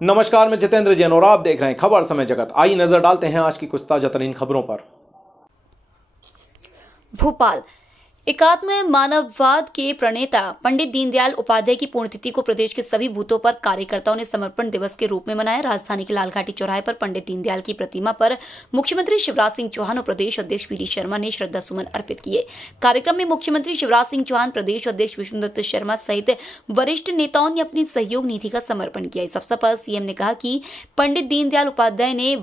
नमस्कार, मैं जितेंद्र जैन और आप देख रहे हैं खबर समय जगत। आइए नजर डालते हैं आज की कुछ ताजा तरीन खबरों पर। भोपाल एकात्म मानववाद के प्रणेता पंडित दीनदयाल उपाध्याय की पुण्यतिथि को प्रदेश के सभी बूथों पर कार्यकर्ताओं ने समर्पण दिवस के रूप में मनाया। राजधानी के लालघाटी चौराहे पर पंडित दीनदयाल की प्रतिमा पर मुख्यमंत्री शिवराज सिंह चौहान और प्रदेश अध्यक्ष वी डी शर्मा ने श्रद्धा सुमन अर्पित किए। कार्यक्रम में मुख्यमंत्री शिवराज सिंह चौहान, प्रदेश अध्यक्ष विष्णुदत्त शर्मा सहित वरिष्ठ नेताओं ने अपनी सहयोग निधि का समर्पण किया। इस अवसर पर सीएम ने कहा कि पंडित दीनदयाल उपाध्याय ने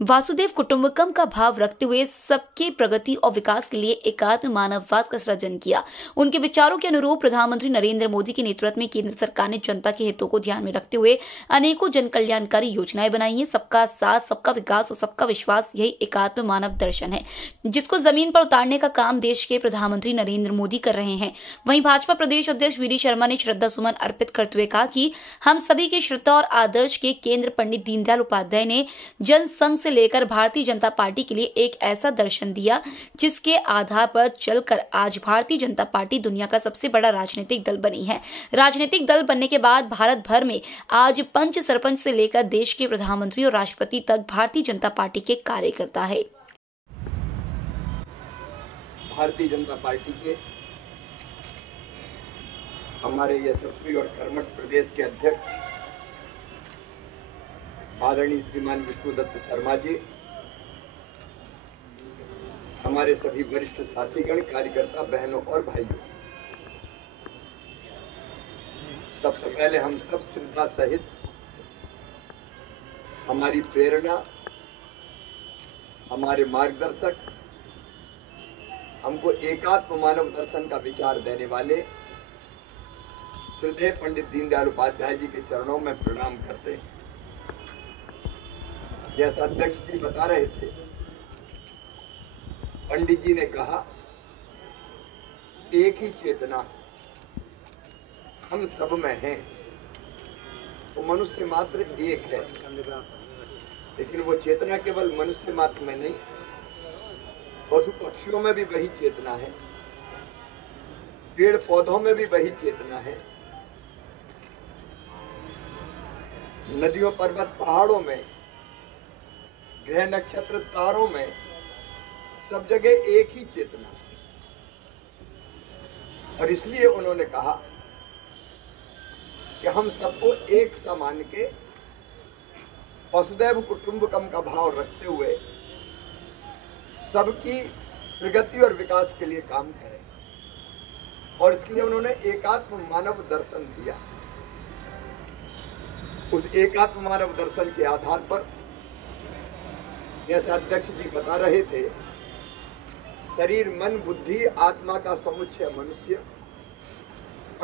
वासुदेव कुटुंबकम का भाव रखते हुए सबके प्रगति और विकास के लिए एकात्म मानववाद का सृजन किया। उनके विचारों के अनुरूप प्रधानमंत्री नरेंद्र मोदी के नेतृत्व में केंद्र सरकार ने जनता के हितों को ध्यान में रखते हुए अनेकों जन कल्याणकारी योजनाएं बनाई हैं। सबका साथ, सबका विकास और सबका विश्वास, यही एकात्म मानव दर्शन है जिसको जमीन पर उतारने का काम देश के प्रधानमंत्री नरेंद्र मोदी कर रहे हैं। वहीं भाजपा प्रदेश अध्यक्ष वी डी शर्मा ने श्रद्धा सुमन अर्पित करते हुए कहा कि हम सभी के श्रद्धा और आदर्श के केंद्र पंडित दीनदयाल उपाध्याय ने जनसंघ से लेकर भारतीय जनता पार्टी के लिए एक ऐसा दर्शन दिया जिसके आधार पर चलकर आज भारतीय जनता पार्टी दुनिया का सबसे बड़ा राजनीतिक दल बनी है। राजनीतिक दल बनने के बाद भारत भर में आज पंच सरपंच से लेकर देश के प्रधानमंत्री और राष्ट्रपति तक भारतीय जनता पार्टी के कार्यकर्ता है। भारतीय जनता पार्टी के हमारे यशस्वी और कर्मठ प्रदेश के अध्यक्ष आदरणीय श्रीमान विष्णुदत्त शर्मा जी, हमारे सभी वरिष्ठ साथीगण, कार्यकर्ता, बहनों और भाइयों, सबसे पहले हम सब श्रद्धा सहित हमारी प्रेरणा, हमारे मार्गदर्शक, हमको एकात्म मानव दर्शन का विचार देने वाले श्रद्धेय पंडित दीनदयाल उपाध्याय जी के चरणों में प्रणाम करते हैं। जैसा अध्यक्ष जी बता रहे थे, पंडित जी ने कहा एक ही चेतना हम सब में है, तो मनुष्य मात्र एक है, लेकिन वो चेतना केवल मनुष्य मात्र में नहीं, पशु पक्षियों में भी वही चेतना है, पेड़ पौधों में भी वही चेतना है, नदियों, पर्वत, पहाड़ों में, ग्रह, नक्षत्र, तारों में, सब जगह एक ही चेतना है। और इसलिए उन्होंने कहा कि हम सबको एक सा मान के वसुदैव कुटुंबकम का भाव रखते हुए सबकी प्रगति और विकास के लिए काम करें। और इसके लिए उन्होंने एकात्म मानव दर्शन दिया। उस एकात्म मानव दर्शन के आधार पर, जैसे अध्यक्ष जी बता रहे थे, शरीर, मन, बुद्धि, आत्मा का समुच्चय मनुष्य,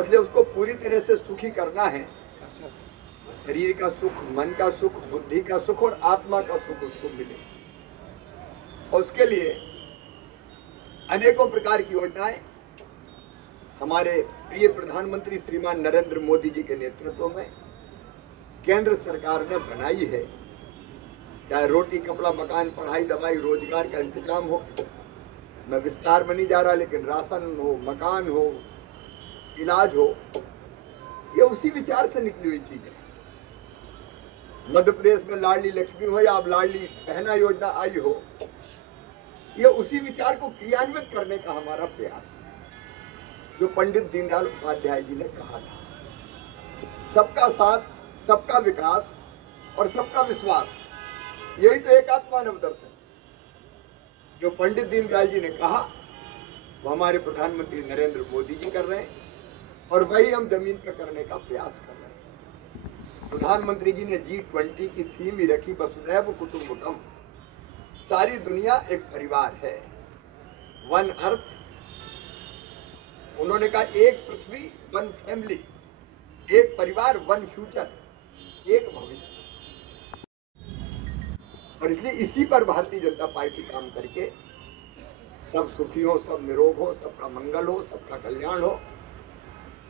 इसलिए उसको पूरी तरह से सुखी करना है। शरीर का सुख, मन का सुख, बुद्धि का सुख और आत्मा का सुख उसको मिले। और उसके लिए अनेकों प्रकार की योजनाएं हमारे प्रिय प्रधानमंत्री श्रीमान नरेंद्र मोदी जी के नेतृत्व में केंद्र सरकार ने बनाई है। चाहे रोटी, कपड़ा, मकान, पढ़ाई, दवाई, रोजगार का इंतजाम हो, मैं विस्तार में नहीं जा रहा, लेकिन राशन हो, मकान हो, इलाज हो, ये उसी विचार से निकली हुई चीज है। मध्य प्रदेश में लाडली लक्ष्मी हो या अब लाडली बहना योजना आई हो, ये उसी विचार को क्रियान्वित करने का हमारा प्रयास है, जो पंडित दीनदयाल उपाध्याय जी ने कहा था। सबका साथ, सबका विकास और सबका विश्वास, यही तो एकात्म मानव दर्शन जो पंडित दीनदयाल जी ने कहा, वो हमारे प्रधानमंत्री नरेंद्र मोदी जी कर रहे हैं और वही हम जमीन पर करने का प्रयास कर रहे हैं। प्रधानमंत्री जी ने G20 की थीम ही रखी, वसुधैव कुटुंबकम, सारी दुनिया एक परिवार है, वन अर्थ। उन्होंने कहा एक पृथ्वी, वन फैमिली, एक परिवार, वन फ्यूचर, एक भविष्य। और इसलिए इसी पर भारतीय जनता पार्टी काम करके सब सुखी हो, सब निरोग हो, सबका मंगल हो, सबका कल्याण हो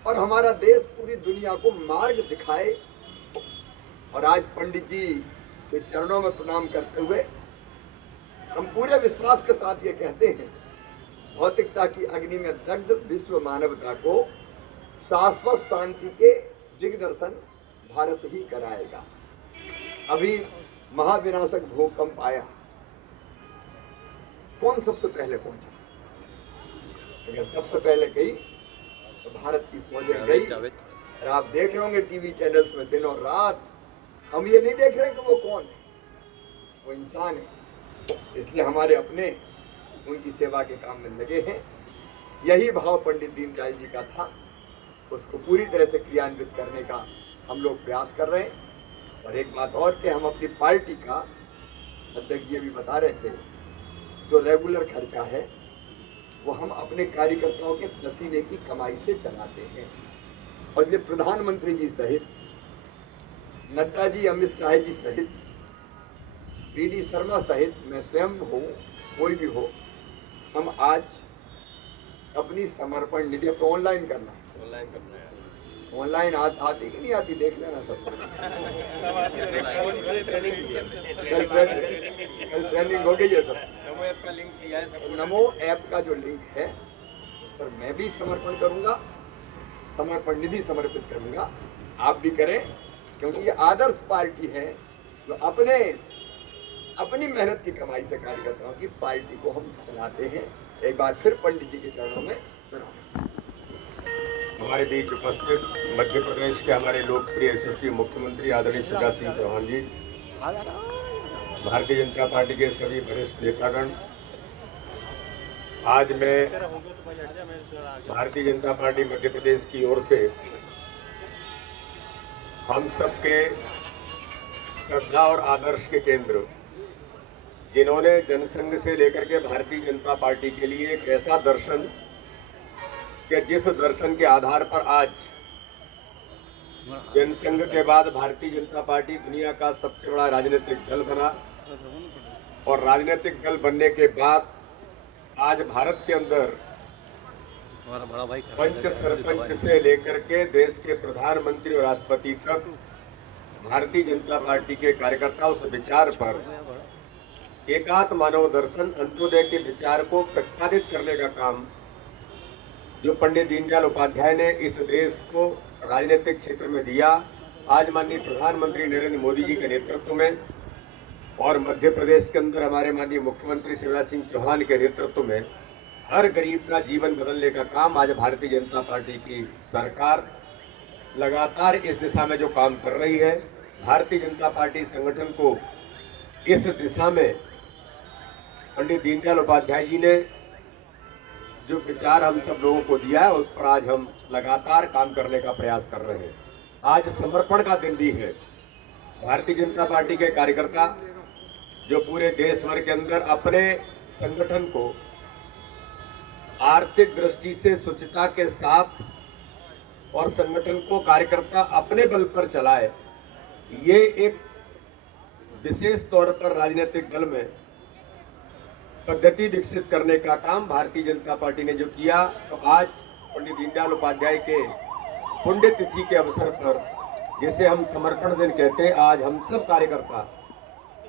और हमारा देश पूरी दुनिया को मार्ग दिखाए। और आज पंडित जी के चरणों में प्रणाम करते हुए हम पूरे विश्वास के साथ ये कहते हैं, भौतिकता की अग्नि में दग्ध विश्व मानवता को शाश्वत शांति के दिग्दर्शन भारत ही कराएगा। अभी महाविनाशक भूकंप आया, कौन सबसे पहले पहुंचा? अगर सबसे पहले गई तो भारत की फौजें गई। और आप देख रहे होंगे टीवी चैनल्स में दिन और रात, हम ये नहीं देख रहे कि वो कौन है, वो इंसान है। इसलिए हमारे अपने उनकी सेवा के काम में लगे हैं। यही भाव पंडित दीनदयाल जी का था, उसको पूरी तरह से क्रियान्वित करने का हम लोग प्रयास कर रहे हैं। और एक बात और कि हम अपनी पार्टी का, अध्यक्ष ये भी बता रहे थे, जो रेगुलर खर्चा है वो हम अपने कार्यकर्ताओं के पसीने की कमाई से चलाते हैं। और ये प्रधानमंत्री जी सहित, नड्डा जी, अमित शाह जी सहित, बीडी शर्मा सहित, मैं स्वयं हो, कोई भी हो, हम आज अपनी समर्पण निधि पर ऑनलाइन करना है। ऑनलाइन आती कि नहीं आती देख लेना सबसे। कल ट्रेनिंग हो गई है सब। नमो ऐप का लिंक दिया है। नमो ऐप का जो लिंक है उस पर मैं भी समर्पण करूंगा, समर्पण निधि समर्पित करूंगा, आप भी करें, क्योंकि ये आदर्श पार्टी है जो अपनी मेहनत की कमाई से कार्यकर्ताओं की पार्टी को हम चलाते हैं। एक बार फिर पंडित जी के चरणों में प्रणाम। हमारे बीच उपस्थित मध्य प्रदेश के हमारे लोकप्रिय यशस्वी मुख्यमंत्री आदरणीय शिवराज सिंह चौहान जी, भारतीय जनता पार्टी के सभी वरिष्ठ नेतागण, आज मैं भारतीय जनता पार्टी मध्य प्रदेश की ओर से हम सबके श्रद्धा और आदर्श के केंद्र, जिन्होंने जनसंघ से लेकर के भारतीय जनता पार्टी के लिए एक ऐसा दर्शन कि जिस दर्शन के आधार पर आज जनसंघ के बाद भारतीय जनता पार्टी दुनिया का सबसे बड़ा राजनीतिक दल बना, और राजनीतिक दल बनने के बाद आज भारत के अंदर पंच सरपंच से लेकर के देश के प्रधानमंत्री और राष्ट्रपति तक भारतीय जनता पार्टी के कार्यकर्ता उस विचार पर एकात्म मानव दर्शन अंत्योदय के विचार को प्रतिपादित करने का काम जो पंडित दीनदयाल उपाध्याय ने इस देश को राजनीतिक क्षेत्र में दिया, आज माननीय प्रधानमंत्री नरेंद्र मोदी जी के नेतृत्व में और मध्य प्रदेश के अंदर हमारे माननीय मुख्यमंत्री शिवराज सिंह चौहान के नेतृत्व में हर गरीब का जीवन बदलने का काम आज भारतीय जनता पार्टी की सरकार लगातार इस दिशा में जो काम कर रही है। भारतीय जनता पार्टी संगठन को इस दिशा में पंडित दीनदयाल उपाध्याय जी ने जो विचार हम सब लोगों को दिया है, उस पर आज हम लगातार काम करने का प्रयास कर रहे हैं। आज समर्पण का दिन भी है। भारतीय जनता पार्टी के कार्यकर्ता जो पूरे देश भर के अंदर अपने संगठन को आर्थिक दृष्टि से शुचिता के साथ और संगठन को कार्यकर्ता अपने बल पर चलाए, ये एक विशेष तौर पर राजनीतिक दल में पद्धति विकसित करने का काम भारतीय जनता पार्टी ने जो किया, तो आज पंडित दीनदयाल उपाध्याय के पुण्यतिथि के अवसर पर, जिसे हम समर्पण दिन कहते हैं, आज हम सब कार्यकर्ता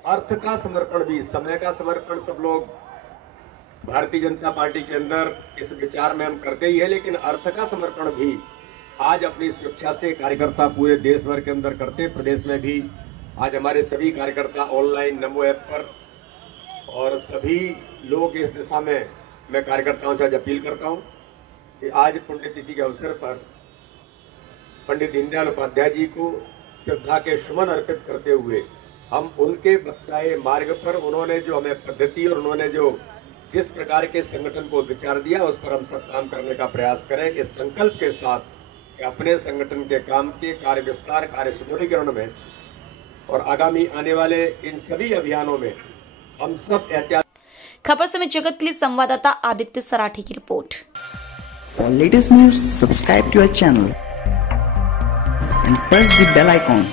अर्थ का समर्पण भी, समय का समर्पण सब लोग भारतीय जनता पार्टी के अंदर इस विचार में हम करते ही है, लेकिन अर्थ का समर्पण भी आज अपनी स्वेच्छा से कार्यकर्ता पूरे देश भर के अंदर करते। प्रदेश में भी आज हमारे सभी कार्यकर्ता ऑनलाइन नमो ऐप पर, और सभी लोग इस दिशा में मैं कार्यकर्ताओं से आज अपील करता हूं कि आज पुण्यतिथि के अवसर पर पंडित दीनदयाल उपाध्याय जी को श्रद्धा के सुमन अर्पित करते हुए हम उनके बताए मार्ग पर, उन्होंने जो हमें पद्धति और उन्होंने जो जिस प्रकार के संगठन को विचार दिया, उस पर हम सब काम करने का प्रयास करें, इस संकल्प के साथ कि अपने संगठन के काम के कार्य विस्तार, कार्य सुदृढ़ीकरण में और आगामी आने वाले इन सभी अभियानों में हम सब एहतियात। खबर समय जगत के लिए संवाददाता आदित्य सराठी की report. For latest news, subscribe to our channel and press the bell icon.